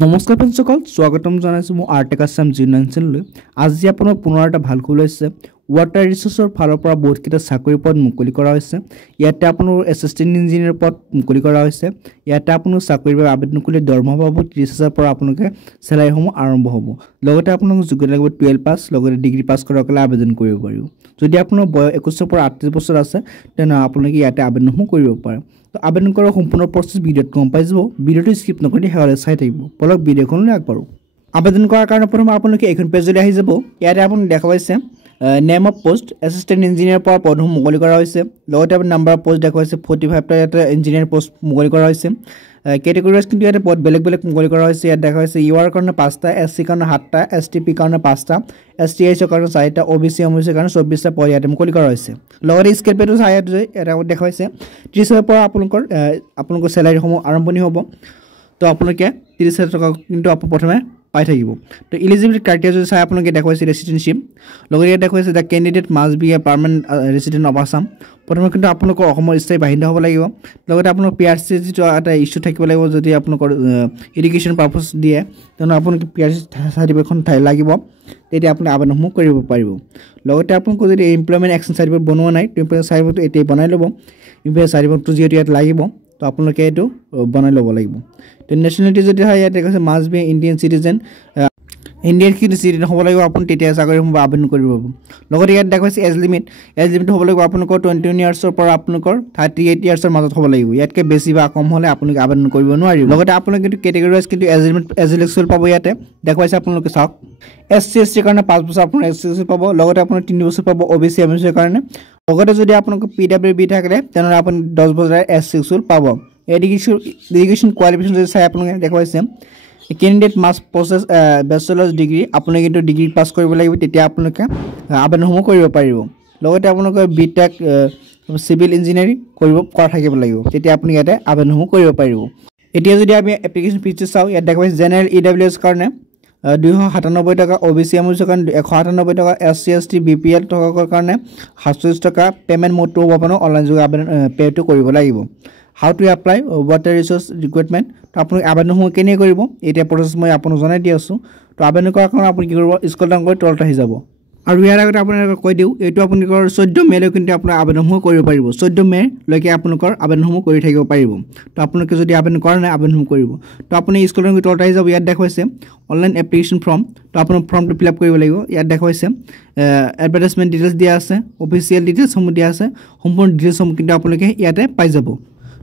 নমস্কাৰ ফ্ৰেণ্ডসকল, স্বাগতম জনাইছোঁ মোৰ আৰ্টেক আছাম জিঅ' চেনেললৈ। আজি আপোনাৰ পুনৰ এটা ভাল খবৰ হৈছে। ৱাটাৰ ৰিচোৰ্চৰ ফালৰ পৰা বহুতকেইটা চাকৰি পদ মুকলি কৰা হৈছে। ইয়াতে আপোনাৰ এছিষ্টেণ্ট ইঞ্জিনিয়াৰ পদ মুকলি কৰা হৈছে। ইয়াতে আপোনাৰ চাকৰিৰ বাবে আবেদন কৰিলে দৰমহা পাব 30,000 পৰা আপোনালোকে চেলাৰীসমূহ আৰম্ভ হ'ব। লগতে আপোনালোকক যোগ্যতা লাগিব 12 পাছ, লগতে ডিগ্ৰী পাছ কৰাসকলে আবেদন কৰিব পাৰিব। যদি আপোনাৰ বয়স 21 পৰা 38 বছৰ আছে তেনে আপোনালোকে ইয়াতে আবেদনসমূহ কৰিব পাৰে। তো আবেদন কৰাৰ সম্পূৰ্ণ প্ৰচেছ ভিডিঅ'ত গম পাই যাব। ভিডিঅ'টো স্কিপ নকৰি শেষলৈ চাই থাকিব। বলক ভিডিঅ'খনলৈ আগবাঢ়ো। আবেদন কৰাৰ কাৰণে প্ৰথমে আপোনালোকে এইখন পেজলৈ আহি যাব। ইয়াতে আপুনি দেখা পাইছে name of post assistant engineer পৰা পদসমূহ মুকলি কৰা হৈছে। লগতে আপুনি নাম্বাৰ অফ পোষ্ট দেখুৱাইছে 45টা ইয়াতে ইঞ্জিনিয়াৰ পোষ্ট মুকলি কৰা হৈছে। কেটেগৰিজ কিন্তু ইয়াতে পদ বেলেগ বেলেগ মুকলি কৰা হৈছে। ইয়াত দেখা হৈছে ইউআৰ কাৰণে 5টা, SC কাৰণে 7টা, STP কাৰণে 5টা, STIHৰ কাৰণে 4টা, OBC কাৰণে 24টা পদ ইয়াতে মুকলি কৰা হৈছে। লগতে স্কেল পেটো চাই ইয়াতে দেখা হৈছে 30,000 পৰা আপোনালোকৰ চেলাৰীসমূহ আৰম্ভণি হ'ব। তো আপোনালোকে 30,000 টকা কিন্তু প্ৰথমে পাই থাকিব। তো ইলিজিবিলিটি ক্ৰাইটেৰিয়া যদি চাই আপোনালোকে দেখুৱাইছে ৰেচিডেণ্টশ্বিপ। লগতে ইয়াত দেখুৱাইছে the candidate must B A permanent resident of Assam. প্ৰথমে কিন্তু আপোনালোকৰ অসমৰ স্থায়ী বাসিন্দা হ'ব লাগিব। লগতে আপোনাৰ PRC যিটো এটা ইছ্যু থাকিব লাগিব। যদি আপোনালোকৰ এডুকেশ্যন পাৰপাছ দিয়ে তেনে আপোনালোকে PRC চাৰ্টিফিকেটখন লাগিব, তেতিয়া আপুনি আবেদনসমূহ কৰিব পাৰিব। লগতে আপোনালোকৰ যদি এমপ্লয়মেণ্ট একশ্যন চাৰ্টিফিকেট বনোৱা নাই, এমপ্লয়মেণ্ট চাৰ্টিফিকেটটো এতিয়া বনাই ল'ব। এমপ্লয়মেণ্ট চাৰ্টিফিকেটটো যিহেতু ইয়াত লাগিব, তো আপোনালোকে এইটো বনাই ল'ব লাগিব। তো নেশ্যনেলিটি যদি হয় ইয়াত কৈছে must B Indian citizen, Indian citizen হ'ব লাগিব আপুনি, তেতিয়া চাকৰিসমূহ আবেদন কৰিব পাৰিব। লগতে ইয়াত দেখুৱাইছে এজ লিমিট হ'ব লাগিব আপোনালোকৰ 21 ইয়াৰ্ছৰ পৰা আপোনালোকৰ 38 ইয়াৰ্ছৰ মাজত হ'ব লাগিব। ইয়াতকৈ বেছি বা কম হ'লে আপোনালোকে আবেদন কৰিব নোৱাৰিব। লগতে আপোনালোকে কিন্তু কেটেগৰি ৱাইজ কিন্তু এজ ইলেকশ্যন পাব। ইয়াতে দেখুৱাইছে আপোনালোকে চাওক SC ST কাৰণে 5 বছৰ আপোনাৰ SC পাব। লগতে আপোনাৰ 3 বছৰ পাব OBC MSCৰ কাৰণে। লগতে যদি আপোনালোকৰ PWB থাকিলে তেনেহ'লে আপুনি 10 বছৰ SC পাব। এডুকেশ্যন কোৱালিফিকেশ্যন যদি চাই আপোনালোকে দেখুৱাইছে কেণ্ডিডেট মাষ্ট প্ৰচেছ বেচেলাৰ্ছ ডিগ্ৰী, আপোনালোকে কিন্তু ডিগ্ৰী পাছ কৰিব লাগিব, তেতিয়া আপোনালোকে আবেদনসমূহ কৰিব পাৰিব। লগতে আপোনালোকে BTech চিভিল ইঞ্জিনিয়াৰিং কৰা থাকিব লাগিব, তেতিয়া আপুনি ইয়াতে আবেদনসমূহ কৰিব পাৰিব। এতিয়া যদি আমি এপ্লিকেশ্যন ফিজটো চাওঁ, ইয়াত দেখুৱাইছে জেনেৰেল EWS কাৰণে 297 টকা, OBC MSCৰ কাৰণে 198 টকা, SC ST BPL থকাসকলৰ কাৰণে 47 টকা। পে'মেণ্ট মোডটো হ'ব আপোনাৰ অনলাইন যোগে আবেদন পে'টো কৰিব লাগিব। How to apply water resource requirement, তো আপুনি আবেদনসমূহ কেনেকৈ কৰিব এতিয়া প্ৰচেছ মই আপোনাক জনাই দি আছোঁ। তো আবেদন কৰাৰ কাৰণে আপুনি কি কৰিব, স্ক্ৰল ডাউন কৰি তলত আহি যাব। আৰু ইয়াৰ আগতে আপোনালোকক কৈ দিওঁ, এইটো আপোনালোকৰ 14 মে'লৈ কিন্তু আপোনাৰ আবেদনসমূহ কৰিব পাৰিব। 14 মে'লৈকে আপোনালোকৰ আবেদনসমূহ কৰি থাকিব পাৰিব। তো আপোনালোকে যদি আবেদন কৰা নাই আবেদনসমূহ কৰিব। তো আপুনি স্ক্ৰল ডাউন কৰি তলত আহি যাব। ইয়াত দেখুৱাইছে অনলাইন এপ্লিকেশ্যন ফৰ্ম, তো আপোনাৰ ফৰ্মটো ফিল আপ কৰিব লাগিব। ইয়াত দেখুৱাইছে এডভাৰটাইজমেণ্ট ডিটেইলছ দিয়া আছে, অফিচিয়েল ডিটেইলছসমূহ দিয়া আছে। সম্পূৰ্ণ ডিটেইলছসমূহ কিন্তু আপোনালোকে ইয়াতে পাই যাব।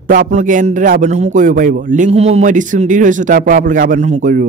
তো আপোনালোকে এনেদৰে আবেদনসমূহ কৰিব পাৰিব। লিংকসমূহ মই ডিছক্ৰিপশ্যন দি থৈছোঁ, তাৰ পৰা আপোনালোকে আবেদনসমূহ কৰিব।